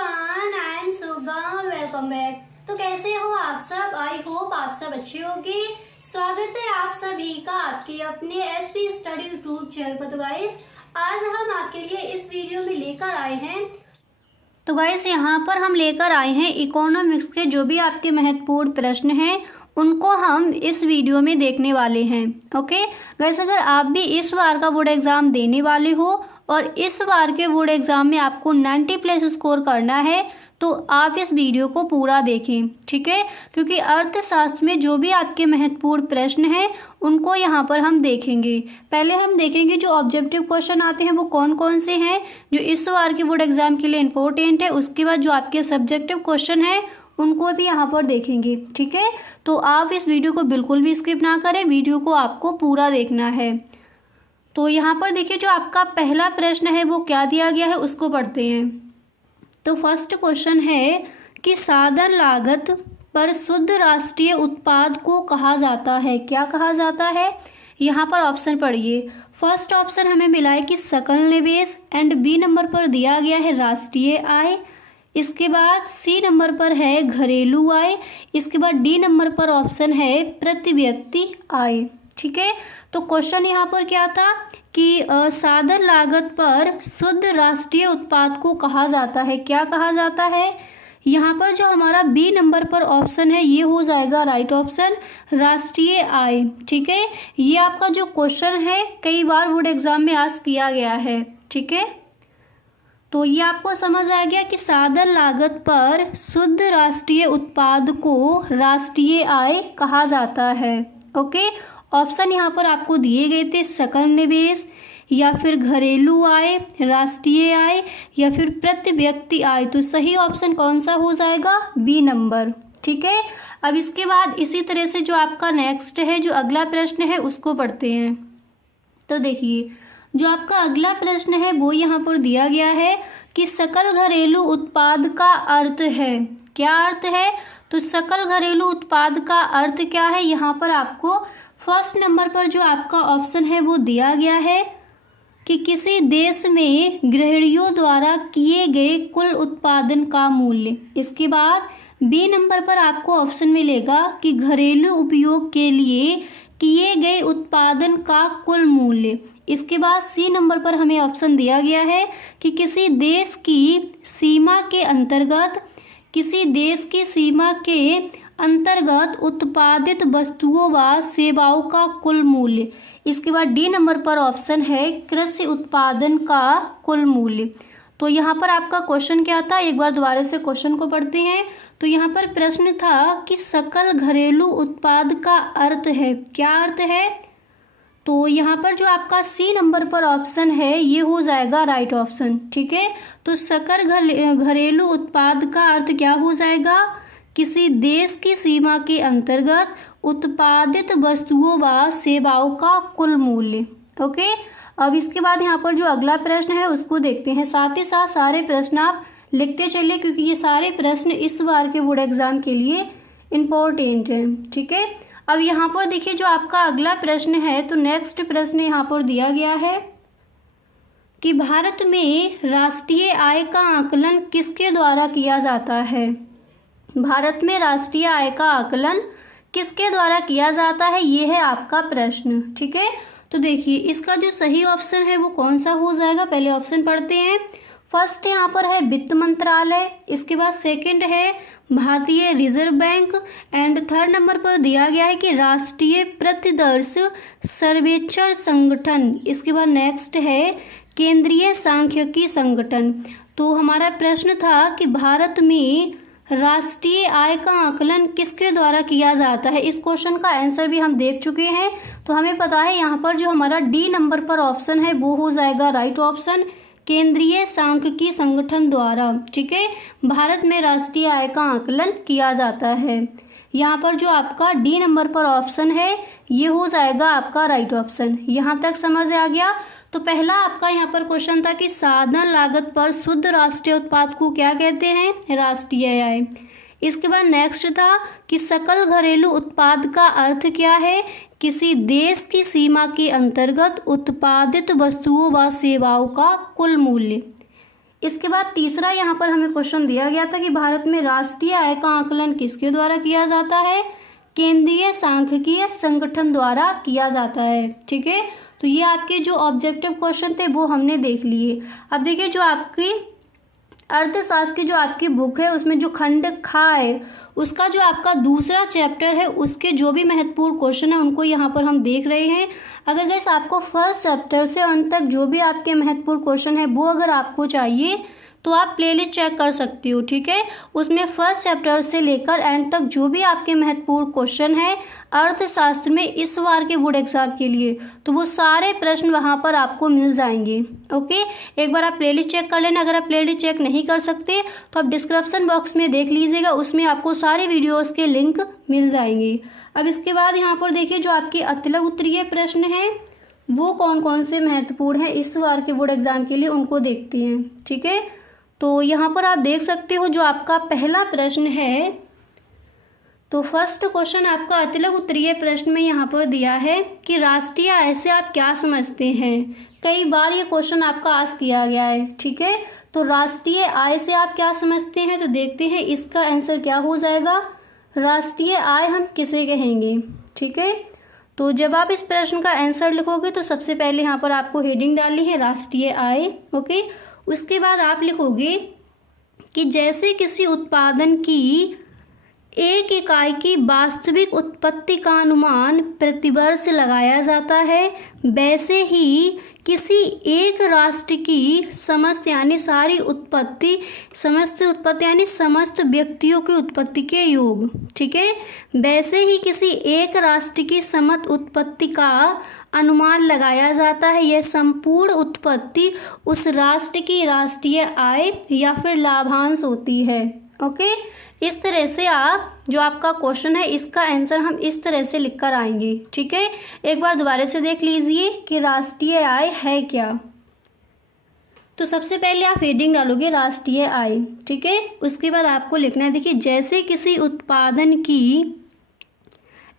Everyone, I am Suga. Welcome back. तो कैसे हो आप सब? आई होप आप सब अच्छे होंगे। स्वागत है आप सभी का आपके अपने एसपी स्टडी यूट्यूब चैनल पर। तो गाइस, आज हम आपके लिए इस वीडियो में लेकर आए हैं यहाँ पर हम लेकर आए हैं इकोनॉमिक्स के जो भी आपके महत्वपूर्ण प्रश्न हैं उनको हम इस वीडियो में देखने वाले हैं। ओके गाइस, अगर आप भी इस बार का बोर्ड एग्जाम देने वाले हो और इस बार के बोर्ड एग्जाम में आपको 90+ स्कोर करना है तो आप इस वीडियो को पूरा देखें, ठीक है। क्योंकि अर्थशास्त्र में जो भी आपके महत्वपूर्ण प्रश्न हैं उनको यहाँ पर हम देखेंगे। पहले हम देखेंगे जो ऑब्जेक्टिव क्वेश्चन आते हैं वो कौन कौन से हैं जो इस बार के बोर्ड एग्जाम के लिए इम्पोर्टेंट है। उसके बाद जो आपके सब्जेक्टिव क्वेश्चन हैं उनको भी यहाँ पर देखेंगे, ठीक है। तो आप इस वीडियो को बिल्कुल भी स्किप ना करें, वीडियो को आपको पूरा देखना है। तो यहाँ पर देखिए जो आपका पहला प्रश्न है वो क्या दिया गया है उसको पढ़ते हैं। तो फर्स्ट क्वेश्चन है कि साधन लागत पर शुद्ध राष्ट्रीय उत्पाद को कहा जाता है। क्या कहा जाता है? यहाँ पर ऑप्शन पढ़िए। फर्स्ट ऑप्शन हमें मिला है कि सकल निवेश, एंड बी नंबर पर दिया गया है राष्ट्रीय आय। इसके बाद सी नंबर पर है घरेलू आय। इसके बाद डी नंबर पर ऑप्शन है प्रति व्यक्ति आय, ठीक है। तो क्वेश्चन यहाँ पर क्या था कि साधन लागत पर शुद्ध राष्ट्रीय उत्पाद को कहा जाता है। क्या कहा जाता है? यहाँ पर जो हमारा बी नंबर पर ऑप्शन है ये हो जाएगा राइट ऑप्शन, राष्ट्रीय आय, ठीक है। ये आपका जो क्वेश्चन है कई बार बोर्ड एग्जाम में आस्क किया गया है, ठीक है। तो ये आपको समझ आ गया कि साधन लागत पर शुद्ध राष्ट्रीय उत्पाद को राष्ट्रीय आय कहा जाता है। ओके, ऑप्शन यहाँ पर आपको दिए गए थे सकल निवेश या फिर घरेलू आय, राष्ट्रीय आय या फिर प्रति व्यक्ति आय। तो सही ऑप्शन कौन सा हो जाएगा? बी नंबर, ठीक है। अब इसके बाद इसी तरह से जो आपका नेक्स्ट है जो अगला प्रश्न है उसको पढ़ते हैं। तो देखिए जो आपका अगला प्रश्न है वो यहाँ पर दिया गया है कि सकल घरेलू उत्पाद का अर्थ है। क्या अर्थ है? तो सकल घरेलू उत्पाद का अर्थ क्या है? यहाँ पर आपको फर्स्ट नंबर पर जो आपका ऑप्शन है वो दिया गया है कि किसी देश में गृहिणियों द्वारा किए गए कुल उत्पादन का मूल्य। इसके बाद बी नंबर पर आपको ऑप्शन मिलेगा कि घरेलू उपयोग के लिए किए गए उत्पादन का कुल मूल्य। इसके बाद सी नंबर पर हमें ऑप्शन दिया गया है कि किसी देश की सीमा के अंतर्गत उत्पादित वस्तुओं व सेवाओं का कुल मूल्य। इसके बाद डी नंबर पर ऑप्शन है कृषि उत्पादन का कुल मूल्य। तो यहाँ पर आपका क्वेश्चन क्या था? एक बार दोबारा से क्वेश्चन को पढ़ते हैं। तो यहाँ पर प्रश्न था कि सकल घरेलू उत्पाद का अर्थ है। क्या अर्थ है? तो यहाँ पर जो आपका सी नंबर पर ऑप्शन है ये हो जाएगा राइट ऑप्शन, ठीक है। तो सकल घरेलू उत्पाद का अर्थ क्या हो जाएगा? किसी देश की सीमा के अंतर्गत उत्पादित वस्तुओं व सेवाओं का कुल मूल्य। ओके, अब इसके बाद यहाँ पर जो अगला प्रश्न है उसको देखते हैं। साथ ही साथ सारे प्रश्न आप लिखते चलिए क्योंकि ये सारे प्रश्न इस बार के बोर्ड एग्जाम के लिए इम्पोर्टेंट हैं, ठीक है। अब यहाँ पर देखिए जो आपका अगला प्रश्न है तो नेक्स्ट प्रश्न यहाँ पर दिया गया है कि भारत में राष्ट्रीय आय का आकलन किसके द्वारा किया जाता है। भारत में राष्ट्रीय आय का आकलन किसके द्वारा किया जाता है, ये है आपका प्रश्न, ठीक है। तो देखिए इसका जो सही ऑप्शन है वो कौन सा हो जाएगा, पहले ऑप्शन पढ़ते हैं। फर्स्ट यहाँ पर है वित्त मंत्रालय, इसके बाद सेकंड है भारतीय reserve bank, and third number पर दिया गया है कि राष्ट्रीय प्रतिदर्श सर्वेक्षण संगठन। इसके बाद नेक्स्ट है केंद्रीय सांख्यिकी संगठन। तो हमारा प्रश्न था कि भारत में राष्ट्रीय आय का आकलन किसके द्वारा किया जाता है। इस क्वेश्चन का आंसर भी हम देख चुके हैं, तो हमें पता है यहाँ पर जो हमारा डी नंबर पर ऑप्शन है वो हो जाएगा राइट ऑप्शन, केंद्रीय सांख्यिकी संगठन द्वारा, ठीक है। भारत में राष्ट्रीय आय का आकलन किया जाता है। यहाँ पर जो आपका डी नंबर पर ऑप्शन है ये हो जाएगा आपका राइट ऑप्शन। यहाँ तक समझ आ गया। तो पहला आपका यहाँ पर क्वेश्चन था कि साधन लागत पर शुद्ध राष्ट्रीय उत्पाद को क्या कहते हैं, राष्ट्रीय आय। इसके बाद नेक्स्ट था कि सकल घरेलू उत्पाद का अर्थ क्या है, किसी देश की सीमा के अंतर्गत उत्पादित वस्तुओं व सेवाओं का कुल मूल्य। इसके बाद तीसरा यहाँ पर हमें क्वेश्चन दिया गया था कि भारत में राष्ट्रीय आय का आकलन किसके द्वारा किया जाता है? केंद्रीय सांख्यिकीय संगठन द्वारा किया जाता है। ठीक है, तो ये आपके जो ऑब्जेक्टिव क्वेश्चन थे वो हमने देख लिए। अब देखिए जो आपकी अर्थशास्त्र की जो आपकी बुक है उसमें जो खंड खा है उसका जो आपका दूसरा चैप्टर है उसके जो भी महत्वपूर्ण क्वेश्चन है उनको यहाँ पर हम देख रहे हैं। अगर गाइस आपको फर्स्ट चैप्टर से अंत तक जो भी आपके महत्वपूर्ण क्वेश्चन है वो अगर आपको चाहिए तो आप प्लेलिस्ट चेक कर सकती हो। ठीक है, उसमें फर्स्ट चैप्टर से लेकर एंड तक जो भी आपके महत्वपूर्ण क्वेश्चन है अर्थशास्त्र में इस बार के बोर्ड एग्जाम के लिए, तो वो सारे प्रश्न वहाँ पर आपको मिल जाएंगे। ओके, एक बार आप प्लेलिस्ट चेक कर लेना। अगर आप प्लेलिस्ट चेक नहीं कर सकते तो आप डिस्क्रिप्शन बॉक्स में देख लीजिएगा, उसमें आपको सारे वीडियोज़ के लिंक मिल जाएंगे। अब इसके बाद यहाँ पर देखिए जो आपके अतिलक उत्तरीय प्रश्न हैं वो कौन कौन से महत्वपूर्ण हैं इस बार के बोर्ड एग्जाम के लिए, उनको देखते हैं। ठीक है, तो यहाँ पर आप देख सकते हो जो आपका पहला प्रश्न है, तो फर्स्ट क्वेश्चन आपका अतिलक उत्तरीय प्रश्न में यहाँ पर दिया है कि राष्ट्रीय आय से आप क्या समझते हैं। कई बार ये क्वेश्चन आपका आस्क किया गया है। ठीक है, तो राष्ट्रीय आय से आप क्या समझते हैं, तो देखते हैं इसका आंसर क्या हो जाएगा। राष्ट्रीय आय हम किसे कहेंगे। ठीक है, तो जब आप इस प्रश्न का आंसर लिखोगे तो सबसे पहले यहाँ पर आपको हेडिंग डालनी है राष्ट्रीय आय। ओके, उसके बाद आप लिखोगे कि जैसे किसी उत्पादन की एक इकाई की वास्तविक उत्पत्ति का अनुमान प्रतिवर्ष लगाया जाता है, वैसे ही किसी एक राष्ट्र की समस्त यानी सारी उत्पत्ति, समस्त उत्पत्ति यानी समस्त व्यक्तियों की उत्पत्ति के योग। ठीक है, वैसे ही किसी एक राष्ट्र की समस्त उत्पत्ति का अनुमान लगाया जाता है। यह संपूर्ण उत्पत्ति उस राष्ट्र की राष्ट्रीय आय या फिर लाभांश होती है। ओके, इस तरह से आप जो आपका क्वेश्चन है इसका आंसर हम इस तरह से लिख कर आएंगे। ठीक है, एक बार दोबारा से देख लीजिए कि राष्ट्रीय आय है क्या। तो सबसे पहले आप हेडिंग डालोगे राष्ट्रीय आय। ठीक है, उसके बाद आपको लिखना है, देखिए जैसे किसी उत्पादन की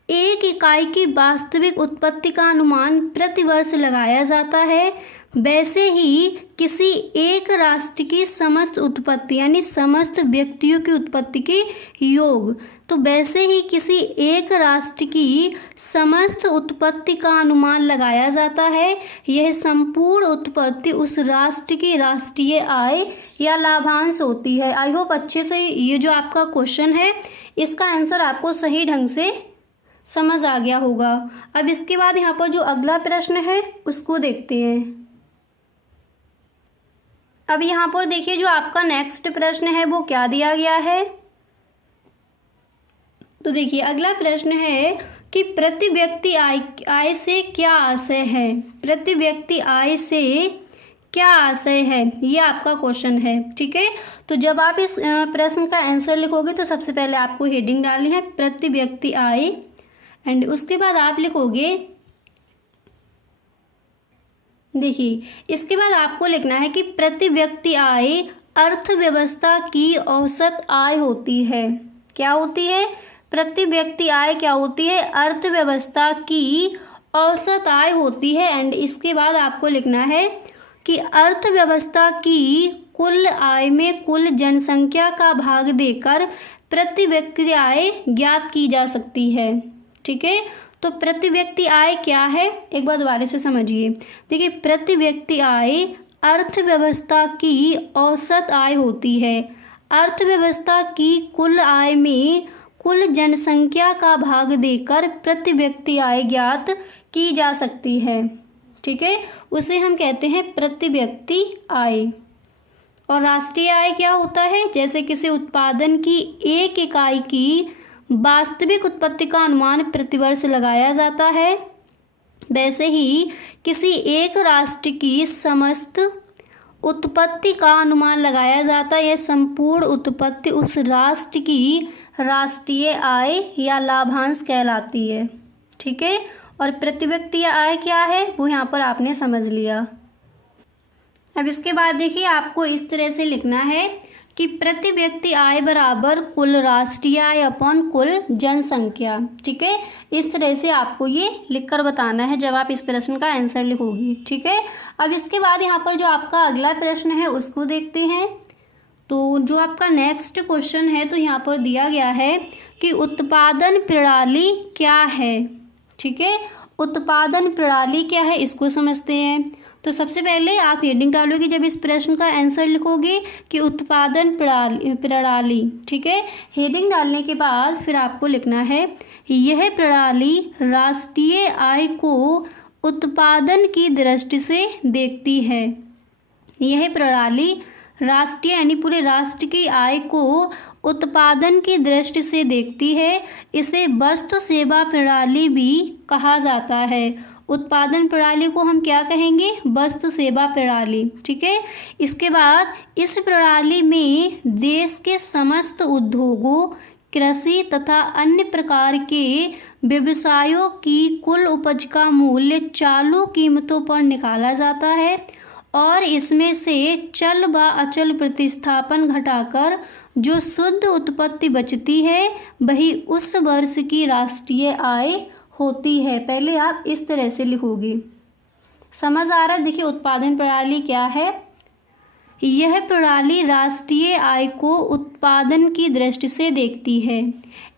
एक इकाई की वास्तविक उत्पत्ति का अनुमान प्रतिवर्ष लगाया जाता है, वैसे ही किसी एक राष्ट्र की समस्त उत्पत्ति यानी समस्त व्यक्तियों की उत्पत्ति के योग। तो वैसे ही किसी एक राष्ट्र की समस्त उत्पत्ति का अनुमान लगाया जाता है, यह संपूर्ण उत्पत्ति उस राष्ट्र की राष्ट्रीय आय या लाभांश होती है। आई होप अच्छे से ये जो आपका क्वेश्चन है इसका आंसर आपको सही ढंग से समझ आ गया होगा। अब इसके बाद यहाँ पर जो अगला प्रश्न है उसको देखते हैं। अब यहाँ पर देखिए जो आपका नेक्स्ट प्रश्न है वो क्या दिया गया है। तो देखिए अगला प्रश्न है कि प्रति व्यक्ति आय से क्या आशय है। प्रति व्यक्ति आय से क्या आशय है, ये आपका क्वेश्चन है। ठीक है, तो जब आप इस प्रश्न का आंसर लिखोगे तो सबसे पहले आपको हेडिंग डालनी है प्रति व्यक्ति आय एंड उसके बाद आप लिखोगे, देखिए इसके बाद आपको लिखना है कि प्रति व्यक्ति आय अर्थव्यवस्था की औसत आय होती है। क्या होती है? प्रति व्यक्ति आय क्या होती है? अर्थव्यवस्था की औसत आय होती है। एंड इसके बाद आपको लिखना है कि अर्थव्यवस्था की कुल आय में कुल जनसंख्या का भाग देकर प्रति व्यक्ति आय ज्ञात की जा सकती है। ठीक है, तो प्रति व्यक्ति आय क्या है एक बार दोबारा से समझिए। देखिए प्रति व्यक्ति आय अर्थव्यवस्था की औसत आय होती है। अर्थव्यवस्था की कुल आय में कुल जनसंख्या का भाग देकर प्रति व्यक्ति आय ज्ञात की जा सकती है। ठीक है, उसे हम कहते हैं प्रति व्यक्ति आय। और राष्ट्रीय आय क्या होता है? जैसे किसी उत्पादन की एक इकाई की वास्तविक उत्पत्ति का अनुमान प्रतिवर्ष लगाया जाता है, वैसे ही किसी एक राष्ट्र की समस्त उत्पत्ति का अनुमान लगाया जाता है। यह संपूर्ण उत्पत्ति उस राष्ट्र की राष्ट्रीय आय या लाभांश कहलाती है। ठीक है, और प्रति व्यक्ति आय क्या है वो यहाँ पर आपने समझ लिया। अब इसके बाद देखिए आपको इस तरह से लिखना है कि प्रति व्यक्ति आय बराबर कुल राष्ट्रीय आय अपॉन कुल जनसंख्या। ठीक है, इस तरह से आपको ये लिखकर बताना है जब आप इस प्रश्न का आंसर लिखोगे। ठीक है, अब इसके बाद यहाँ पर जो आपका अगला प्रश्न है उसको देखते हैं। तो जो आपका नेक्स्ट क्वेश्चन है तो यहाँ पर दिया गया है कि उत्पादन प्रणाली क्या है। ठीक है, उत्पादन प्रणाली क्या है इसको समझते हैं। तो सबसे पहले आप हेडिंग डालोगे जब इस प्रश्न का आंसर लिखोगे कि उत्पादन प्रणाली। ठीक है, हेडिंग डालने के बाद फिर आपको लिखना है यह प्रणाली राष्ट्रीय आय को उत्पादन की दृष्टि से देखती है। यह प्रणाली राष्ट्रीय यानी पूरे राष्ट्र की आय को उत्पादन की दृष्टि से देखती है। इसे वस्तु सेवा प्रणाली भी कहा जाता है। उत्पादन प्रणाली को हम क्या कहेंगे? वस्तु सेवा प्रणाली। ठीक है, इसके बाद इस प्रणाली में देश के समस्त उद्योगों, कृषि तथा अन्य प्रकार के व्यवसायों की कुल उपज का मूल्य चालू कीमतों पर निकाला जाता है और इसमें से चल व अचल प्रतिस्थापन घटाकर जो शुद्ध उत्पत्ति बचती है वही उस वर्ष की राष्ट्रीय आय होती है। पहले आप इस तरह से लिखोगे। समझ आ रहा है? देखिए उत्पादन प्रणाली क्या है। यह प्रणाली राष्ट्रीय आय को उत्पादन की दृष्टि से देखती है।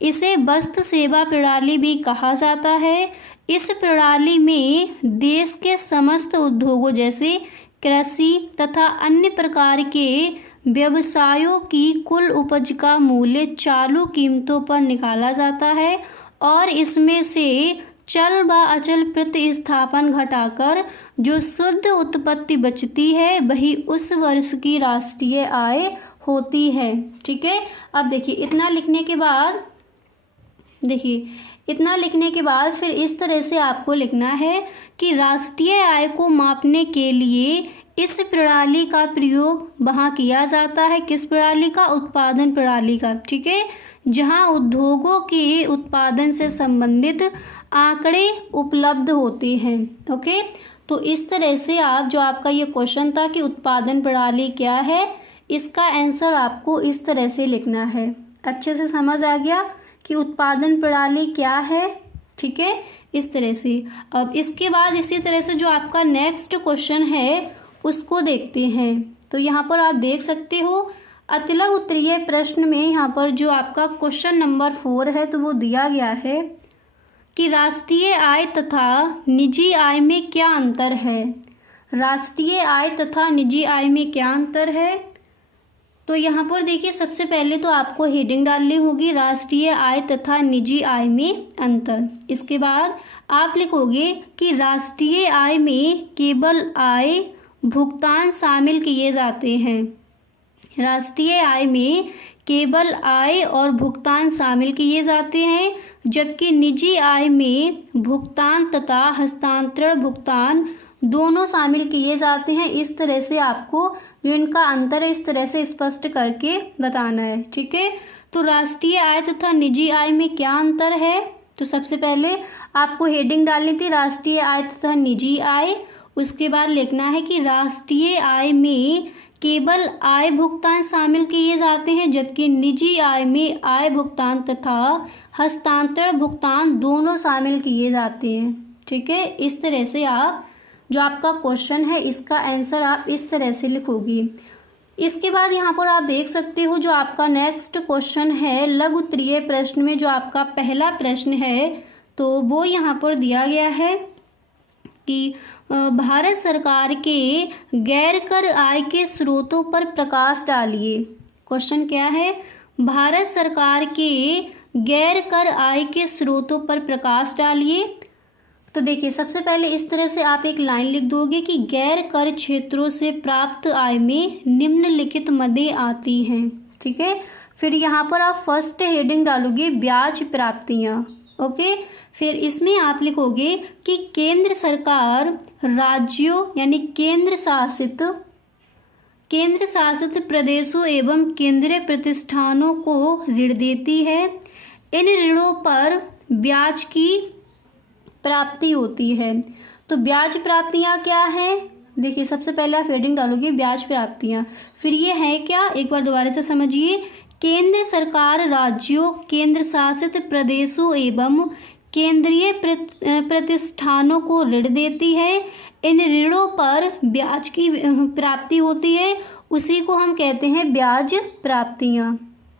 इसे वस्तु सेवा प्रणाली भी कहा जाता है। इस प्रणाली में देश के समस्त उद्योगों जैसे कृषि तथा अन्य प्रकार के व्यवसायों की कुल उपज का मूल्य चालू कीमतों पर निकाला जाता है और इसमें से चल व अचल प्रतिस्थापन घटाकर जो शुद्ध उत्पत्ति बचती है वही उस वर्ष की राष्ट्रीय आय होती है। ठीक है, अब देखिए इतना लिखने के बाद फिर इस तरह से आपको लिखना है कि राष्ट्रीय आय को मापने के लिए इस प्रणाली का प्रयोग वहाँ किया जाता है। किस प्रणाली का? उत्पादन प्रणाली का। ठीक है, जहाँ उद्योगों के उत्पादन से संबंधित आंकड़े उपलब्ध होते हैं। ओके, तो इस तरह से आप जो आपका ये क्वेश्चन था कि उत्पादन प्रणाली क्या है, इसका आंसर आपको इस तरह से लिखना है। अच्छे से समझ आ गया कि उत्पादन प्रणाली क्या है। ठीक है, इस तरह से। अब इसके बाद इसी तरह से जो आपका नेक्स्ट क्वेश्चन है उसको देखते हैं। तो यहाँ पर आप देख सकते हो अतिलघु उत्तरीय प्रश्न में यहाँ पर जो आपका क्वेश्चन नंबर 4 है तो वो दिया गया है कि राष्ट्रीय आय तथा निजी आय में क्या अंतर है। राष्ट्रीय आय तथा निजी आय में क्या अंतर है? तो यहाँ पर देखिए सबसे पहले तो आपको हेडिंग डालनी होगी राष्ट्रीय आय तथा निजी आय में अंतर। इसके बाद आप लिखोगे कि राष्ट्रीय आय में केवल आय भुगतान शामिल किए जाते हैं। राष्ट्रीय आय में केवल आय और भुगतान शामिल किए जाते हैं, जबकि निजी आय में भुगतान तथा हस्तांतरण भुगतान दोनों शामिल किए जाते हैं। इस तरह से आपको जो इनका अंतर है इस तरह से स्पष्ट करके बताना है। ठीक है, तो राष्ट्रीय आय तथा निजी आय में क्या अंतर है? तो सबसे पहले आपको हेडिंग डालनी थी राष्ट्रीय आय तथा निजी आय। उसके बाद लिखना है कि राष्ट्रीय आय में केवल आय भुगतान शामिल किए जाते हैं, जबकि निजी आय में आय भुगतान तथा हस्तांतरण भुगतान दोनों शामिल किए जाते हैं। ठीक है, इस तरह से आप जो आपका क्वेश्चन है इसका आंसर आप इस तरह से लिखोगे। इसके बाद यहाँ पर आप देख सकते हो जो आपका नेक्स्ट क्वेश्चन है लघु उत्तरीय प्रश्न में जो आपका पहला प्रश्न है तो वो यहाँ पर दिया गया है कि भारत सरकार के गैर कर आय के स्रोतों पर प्रकाश डालिए। क्वेश्चन क्या है? भारत सरकार के गैर कर आय के स्रोतों पर प्रकाश डालिए। तो देखिए सबसे पहले इस तरह से आप एक लाइन लिख दोगे कि गैर कर क्षेत्रों से प्राप्त आय में निम्नलिखित मदें आती हैं। ठीक है, फिर यहाँ पर आप फर्स्ट हेडिंग डालोगे ब्याज प्राप्तियाँ। ओके, फिर इसमें आप लिखोगे कि केंद्र सरकार राज्यों यानी केंद्र शासित प्रदेशों एवं केंद्रीय प्रतिष्ठानों को ऋण देती है। इन ऋणों पर ब्याज की प्राप्ति होती है। तो ब्याज प्राप्तियां क्या है? देखिए सबसे पहले आप हेडिंग डालोगे ब्याज प्राप्तियाँ, फिर ये है क्या, एक बार दोबारा से समझिए। केंद्र सरकार राज्यों, केंद्र शासित प्रदेशों एवं केंद्रीय प्रतिष्ठानों को ऋण देती है। इन ऋणों पर ब्याज की प्राप्ति होती है, उसी को हम कहते हैं ब्याज प्राप्तियाँ।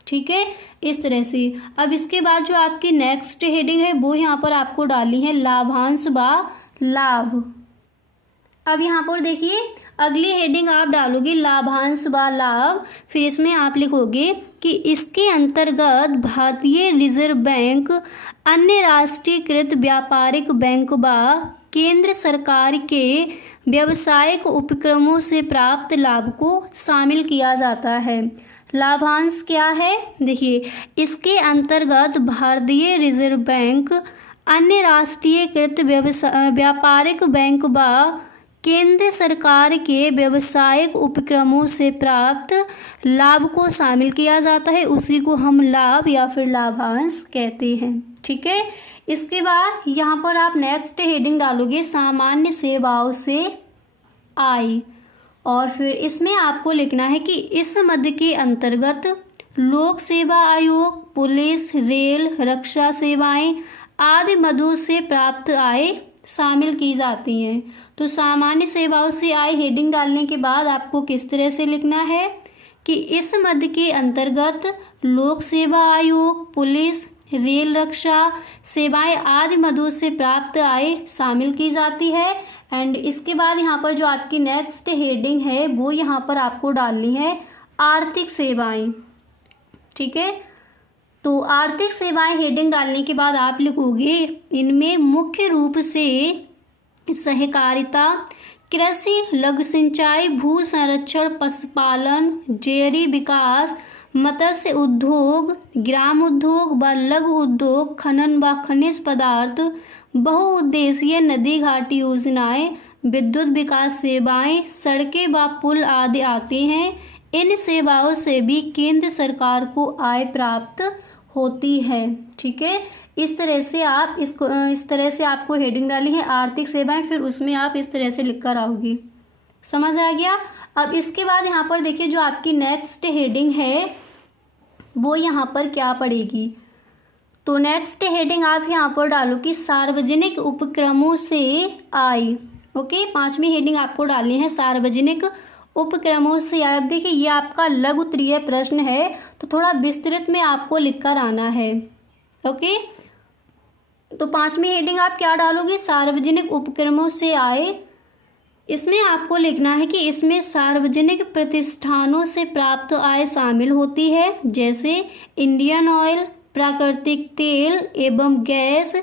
ठीक है, इस तरह से। अब इसके बाद जो आपकी नेक्स्ट हेडिंग है वो यहाँ पर आपको डालनी है लाभांश व लाभ। अब यहाँ पर देखिए अगली हेडिंग आप डालोगे लाभांश व लाभ, फिर इसमें आप लिखोगे कि इसके अंतर्गत भारतीय रिजर्व बैंक, अन्य राष्ट्रीयकृत व्यापारिक बैंक व केंद्र सरकार के व्यावसायिक उपक्रमों से प्राप्त लाभ को शामिल किया जाता है। लाभांश क्या है, देखिए इसके अंतर्गत भारतीय रिजर्व बैंक, अन्य राष्ट्रीयकृत व्यापारिक बैंक व केंद्र सरकार के व्यावसायिक उपक्रमों से प्राप्त लाभ को शामिल किया जाता है, उसी को हम लाभ या फिर लाभांश कहते हैं। ठीक है, इसके बाद यहाँ पर आप नेक्स्ट हेडिंग डालोगे सामान्य सेवाओं से आय, और फिर इसमें आपको लिखना है कि इस मद के अंतर्गत लोक सेवा आयोग, पुलिस, रेल, रक्षा सेवाएं आदि मदों से प्राप्त आय शामिल की जाती हैं। तो सामान्य सेवाओं से आय हेडिंग डालने के बाद आपको किस तरह से लिखना है कि इस मद के अंतर्गत लोक सेवा आयोग, पुलिस, रेल, रक्षा सेवाएं आदि मदों से प्राप्त आय शामिल की जाती है। एंड इसके बाद यहाँ पर जो आपकी नेक्स्ट हेडिंग है वो यहाँ पर आपको डालनी है आर्थिक सेवाएं। ठीक है, तो आर्थिक सेवाएं हेडिंग डालने के बाद आप लिखोगे इनमें मुख्य रूप से सहकारिता, कृषि, लघु सिंचाई, भू संरक्षण, पशुपालन, डेयरी विकास, मत्स्य उद्योग, ग्राम उद्योग व लघु उद्योग, खनन व खनिज पदार्थ, बहुउद्देशीय नदी घाटी योजनाएं, विद्युत विकास सेवाएं, सड़कें व पुल आदि आते हैं। इन सेवाओं से भी केंद्र सरकार को आय प्राप्त होती है। ठीक है, इस तरह से आपको हेडिंग डाली है आर्थिक सेवाएं, फिर उसमें आप इस तरह से लिखकर आओगे। समझ आ गया। अब इसके बाद यहाँ पर देखिए जो आपकी नेक्स्ट हेडिंग है वो यहाँ पर क्या पड़ेगी, तो नेक्स्ट हेडिंग आप यहाँ पर डालो कि सार्वजनिक उपक्रमों से आय। ओके, 5वीं हेडिंग आपको डालनी है सार्वजनिक उपक्रमों से आय। अब देखिए ये आपका लघु उत्तरीय प्रश्न है तो थोड़ा विस्तृत में आपको लिखकर आना है। ओके, तो 5वीं हेडिंग आप क्या डालोगे, सार्वजनिक उपक्रमों से आय। इसमें आपको लिखना है कि इसमें सार्वजनिक प्रतिष्ठानों से प्राप्त आय शामिल होती है, जैसे इंडियन ऑयल, प्राकृतिक तेल एवं गैस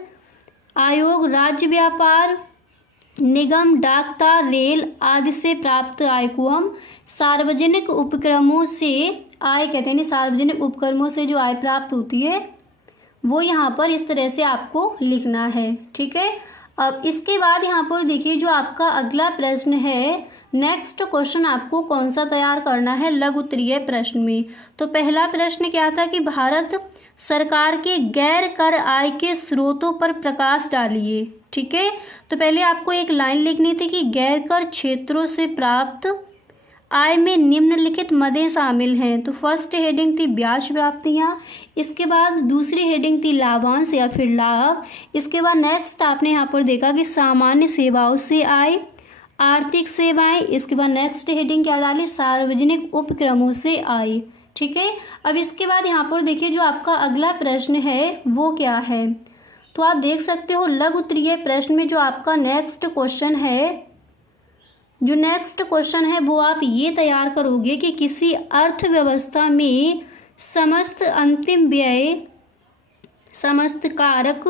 आयोग, राज्य व्यापार निगम, डाकतार, रेल आदि से प्राप्त आय को हम सार्वजनिक उपक्रमों से आय कहते हैं। सार्वजनिक उपक्रमों से जो आय प्राप्त होती है वो यहाँ पर इस तरह से आपको लिखना है। ठीक है, अब इसके बाद यहाँ पर देखिए जो आपका अगला प्रश्न है, नेक्स्ट क्वेश्चन आपको कौन सा तैयार करना है लघु उत्तरीय प्रश्न में। तो पहला प्रश्न क्या था कि भारत सरकार के गैर कर आय के स्रोतों पर प्रकाश डालिए। ठीक है, तो पहले आपको एक लाइन लिखनी थी कि गैर कर क्षेत्रों से प्राप्त आय में निम्नलिखित मदें शामिल हैं। तो फर्स्ट हेडिंग थी ब्याज प्राप्तियाँ, इसके बाद दूसरी हेडिंग थी लाभांश या फिर लाभ, इसके बाद नेक्स्ट आपने यहाँ पर देखा कि सामान्य सेवाओं से आय, आर्थिक सेवाएं, इसके बाद नेक्स्ट हेडिंग क्या डाली, सार्वजनिक उपक्रमों से आय। ठीक है, अब इसके बाद यहाँ पर देखिए जो आपका अगला प्रश्न है वो क्या है, तो आप देख सकते हो लघु उत्तरीय प्रश्न में जो आपका नेक्स्ट क्वेश्चन है वो आप ये तैयार करोगे कि किसी अर्थव्यवस्था में समस्त अंतिम व्यय, समस्त कारक,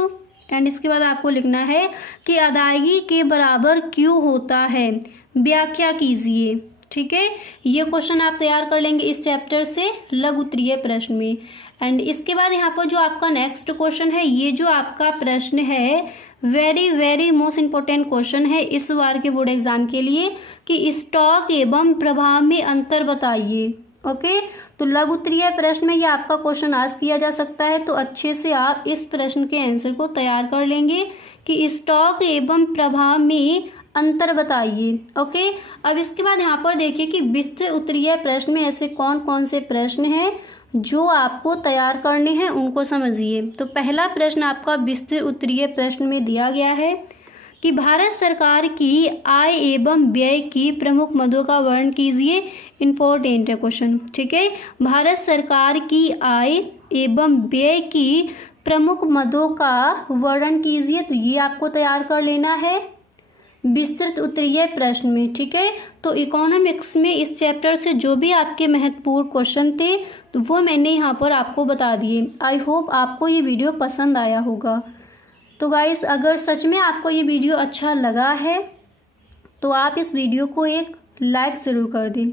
एंड इसके बाद आपको लिखना है कि अदायगी के बराबर क्यों होता है, व्याख्या कीजिए। ठीक है, ये क्वेश्चन आप तैयार कर लेंगे इस चैप्टर से लघु उत्तरीय प्रश्न में। एंड इसके बाद यहाँ पर जो आपका नेक्स्ट क्वेश्चन है, ये जो आपका प्रश्न है वेरी मोस्ट इम्पोर्टेंट क्वेश्चन है इस बार के बोर्ड एग्जाम के लिए कि स्टॉक एवं प्रभाव में अंतर बताइए। ओके, तो लघु उत्तरीय प्रश्न में ये आपका क्वेश्चन आज किया जा सकता है, तो अच्छे से आप इस प्रश्न के आंसर को तैयार कर लेंगे कि स्टॉक एवं प्रभाव में अंतर बताइए। ओके, अब इसके बाद यहाँ पर देखिए कि विस्तृत उत्तरीय प्रश्न में ऐसे कौन कौन से प्रश्न हैं जो आपको तैयार करने हैं, उनको समझिए। तो पहला प्रश्न आपका विस्तृत उत्तरीय प्रश्न में दिया गया है कि भारत सरकार की आय एवं व्यय की प्रमुख मदों का वर्णन कीजिए। इम्पोर्टेंट है क्वेश्चन, ठीक है। भारत सरकार की आय एवं व्यय की प्रमुख मदों का वर्णन कीजिए, तो ये आपको तैयार कर लेना है विस्तृत उत्तरीय प्रश्न में, ठीक है। तो इकोनॉमिक्स में इस चैप्टर से जो भी आपके महत्वपूर्ण क्वेश्चन थे तो वो मैंने यहाँ पर आपको बता दिए। आई होप आपको ये वीडियो पसंद आया होगा। तो गाइस, अगर सच में आपको ये वीडियो अच्छा लगा है तो आप इस वीडियो को एक लाइक ज़रूर कर दें,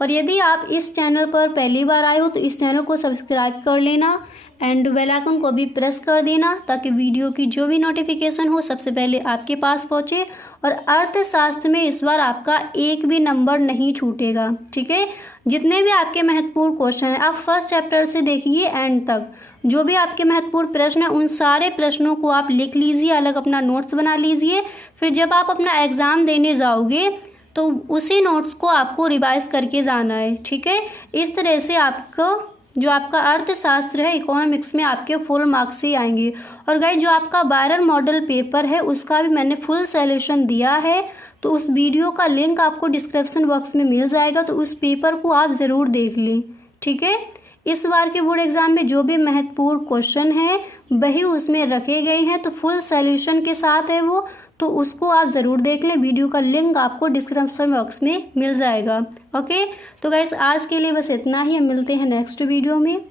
और यदि आप इस चैनल पर पहली बार आए हो तो इस चैनल को सब्सक्राइब कर लेना एंड बेल आइकन को भी प्रेस कर देना, ताकि वीडियो की जो भी नोटिफिकेशन हो सबसे पहले आपके पास पहुंचे। और अर्थशास्त्र में इस बार आपका एक भी नंबर नहीं छूटेगा, ठीक है। जितने भी आपके महत्वपूर्ण क्वेश्चन हैं आप फर्स्ट चैप्टर से देखिए एंड तक, जो भी आपके महत्वपूर्ण प्रश्न हैं उन सारे प्रश्नों को आप लिख लीजिए, अलग अपना नोट्स बना लीजिए। फिर जब आप अपना एग्ज़ाम देने जाओगे तो उसी नोट्स को आपको रिवाइज करके जाना है, ठीक है। इस तरह से आपको जो आपका अर्थशास्त्र है इकोनॉमिक्स में आपके फुल मार्क्स ही आएंगे। और गाइस, जो आपका वायरल मॉडल पेपर है उसका भी मैंने फुल सॉल्यूशन दिया है, तो उस वीडियो का लिंक आपको डिस्क्रिप्शन बॉक्स में मिल जाएगा, तो उस पेपर को आप ज़रूर देख लें, ठीक है। इस बार के बोर्ड एग्जाम में जो भी महत्वपूर्ण क्वेश्चन है वही उसमें रखे गए हैं, तो फुल सॉल्यूशन के साथ है वो, तो उसको आप ज़रूर देख लें। वीडियो का लिंक आपको डिस्क्रिप्शन बॉक्स में मिल जाएगा। ओके, तो गाइस आज के लिए बस इतना ही, हम मिलते हैं नेक्स्ट वीडियो में।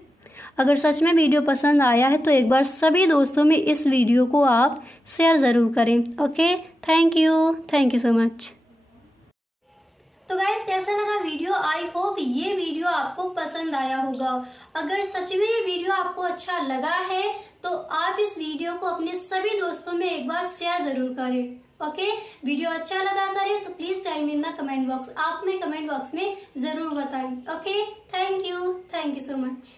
अगर सच में वीडियो पसंद आया है तो एक बार सभी दोस्तों में इस वीडियो को आप शेयर ज़रूर करें। Okay, thank you so much. तो गाइस, कैसा लगा वीडियो? आई होप ये वीडियो आपको पसंद आया होगा। अगर सच में ये वीडियो आपको अच्छा लगा है तो आप इस वीडियो को अपने सभी दोस्तों में एक बार शेयर जरूर करें। ओके, वीडियो अच्छा लगा करें तो please time in the comment box, आप में कमेंट बॉक्स में जरूर बताएं। Okay, thank you so much.